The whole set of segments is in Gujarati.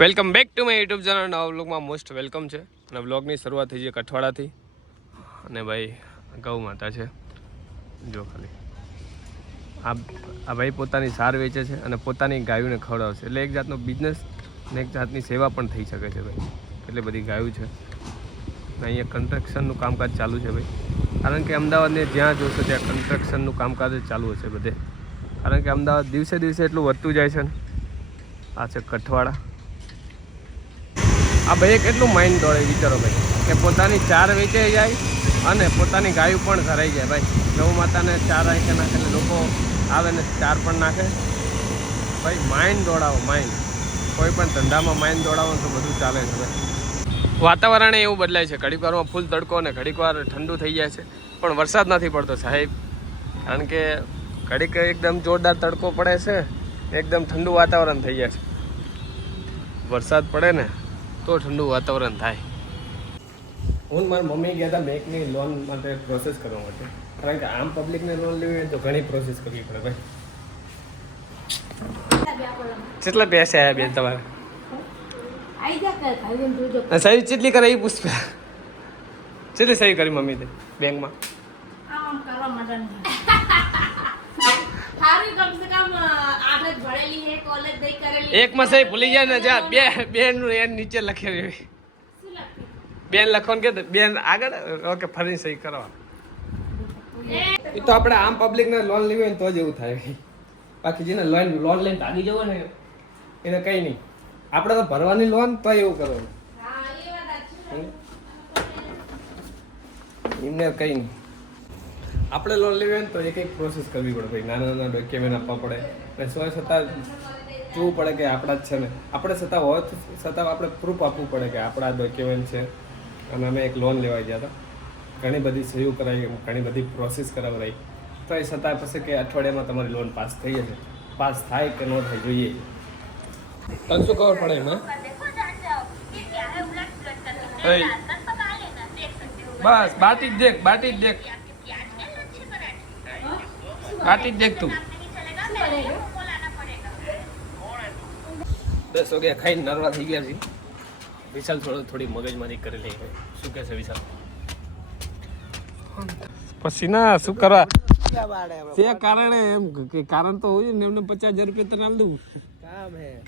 Welcome back to my YouTube channel. નવા વ્લોગમાં મોસ્ટ વેલકમ છે. અને વ્લોગની શરૂઆત થઈ છે કઠવાડાથી. અને ભાઈ ગૌ માતા છે, જો ખાલી આ ભાઈ પોતાની સાર વેચે છે અને પોતાની ગાયોને ખવડાવશે. એટલે એક જાતનો બિઝનેસ અને એક જાતની સેવા પણ થઈ શકે છે ભાઈ. એટલી બધી ગાયો છે. અને અહીંયા કન્સ્ટ્રક્શનનું કામકાજ ચાલુ છે ભાઈ. કારણ કે અમદાવાદને જ્યાં જોશો ત્યાં કન્સ્ટ્રક્શનનું કામકાજ જ ચાલુ હશે બધે. કારણ કે અમદાવાદ દિવસે દિવસે એટલું વધતું જાય છે ને. આ છે કઠવાડા. આ ભાઈ કેટલું માઇન્ડ દોડે વિચારો ભાઈ, કે પોતાની ચાર વેચાઈ જાય અને પોતાની ગાયું પણ ઘરાઈ જાય ભાઈ. ગૌ માતાને ચાર આંખે નાખે એટલે લોકો આવે ને ચાર પણ નાખે ભાઈ. માઇન્ડ દોડાવો, માઇન્ડ. કોઈ પણ ધંધામાં માઇન્ડ દોડાવો તો બધું ચાલે છે ભાઈ. વાતાવરણ એવું બદલાય છે, ઘડીક વારમાં ફૂલ તડકો ને ઘડીક વાર ઠંડુ થઈ જાય છે, પણ વરસાદ નથી પડતો સાહેબ. કારણ કે ઘડીક એકદમ જોરદાર તડકો પડે છે, એકદમ ઠંડુ વાતાવરણ થઈ જાય છે. વરસાદ પડે ને તો ઠંડુ વાતાવરણ થાય. હું મારી મમ્મી ગયા હતા બેંકની લોન માટે પ્રોસેસ કરવા માટે. કારણ કે આમ પબ્લિકને લોન લેવી હોય તો ઘણી પ્રોસેસ કરવી પડે ભાઈ. કેટલા પૈસા આવ્યા બેન તમારે? સહી કેટલી કરે એ પૂછ. કેટલી સહી કરી મમ્મી તે બેંકમાં? એકમાં સહી ભૂલી જાય ને, જ્યાં બેન નું એન નીચે લખેલી બેન લખવાનું કે બેન આગળ ઓકે ફરી સહી કરવા. એ તો આપણે આમ પબ્લિક ને લોન લેવી હોય ને તો જ એવું થાય. બાકી જેને લોન લઈને ભાગી જવો ને એને કઈ નહીં. આપણે તો ભરવાની લોન તો એવું કરવાનું, એમને કઈ નહીં. આપણે લોન લેવી હોય ને તો એક એક પ્રોસેસ કરવી પડે ભાઈ. નાના નાના ડોક્યુમેન્ટ આપવા પડે અને છતાં જોવું પડે કે આપણા જ છે ને. આપણે છતાં હોય છતાં આપણે પ્રૂફ આપવું પડે કે આપણા ડોક્યુમેન્ટ છે. અને અમે એક લોન લેવા ગયા હતા, ઘણી બધી સહીઓ કરાવી, ઘણી બધી પ્રોસેસ કરાવડાવી, તો એ છતાં પછી કે અઠવાડિયામાં તમારી લોન પાસ થઈ જશે. પાસ થાય કે ન થાય જોઈએ. તને શું ખબર પડે એમાં? બસ બાટી જ દેખ, બાટી જ દેખ, બાટી જ દેખ તું. 10 વાગ્યા ખાઈને નરવા થઈ ગયા છે. વિશાલ થોડી મગજમારી કરી લઈ. શું કહે છે વિશાલ? પછી ના શું કરવા તે કારણે એમ કે કારણ તો હોય ને. એમને 50,000 રૂપિયા તને આલ દઉં.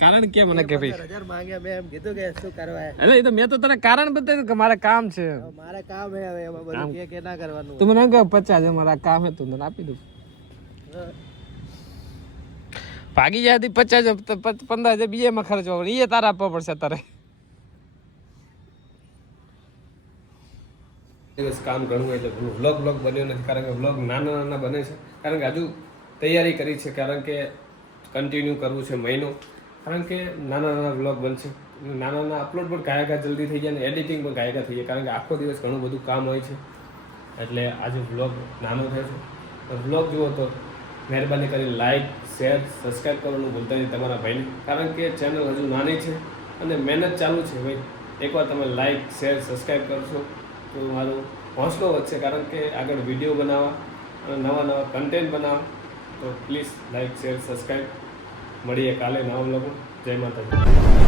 કારણ કે મને કે ભાઈ 1000 માંગ્યા, મેં એમ કીધું કે શું કરવા. એટલે એ તો મેં તો તને કારણ બતાવ્યું કે મારે કામ છે. મારે કામ હે, હવે એમાં બધું કે ના કરવાનું. તું મને કે 50,000 મારા કામ હે, તું મને આપી દઉં. ભાગી જાય 50,000 15,000 બીજે માં ખર્ચવા પડે, એ તારા આપવા પડશે તારે. દિવસ કામ ઘણું એટલે વ્લોગ બન્યો નથી. કારણ કે વ્લોગ નાના બને છે. કારણ કે હજુ તૈયારી કરી છે. કારણ કે કન્ટિન્યુ કરવું છે મહિનો. કારણ કે નાના વ્લોગ બનશે. નાના અપલોડ પણ ગાયકા જલ્દી થઈ જાય ને એડિટિંગ પણ ગાયકા થઈ જાય. કારણ કે આખો દિવસ ઘણું બધું કામ હોય છે. એટલે આજે વ્લોગ નાનો થાય છે. વ્લોગ જુઓ તો મહેરબાની કરી લાઈક, શેર, સબસ્ક્રાઈબ કરવાનું ભૂલતા નહીં તમારા ભાઈને. કારણ કે ચેનલ હજુ નાની છે અને મહેનત ચાલુ છે ભાઈ. એકવાર તમે લાઈક, શેર, સબસ્ક્રાઈબ કરશો તો મારો હોંસલો વધશે. કારણ કે આગળ વિડીયો બનાવવા અને નવા કન્ટેન્ટ બનાવવા. તો પ્લીઝ લાઈક, શેર, સબસ્ક્રાઈબ. મળીએ કાલે નવા વ્લોગમાં. જય માતાજી.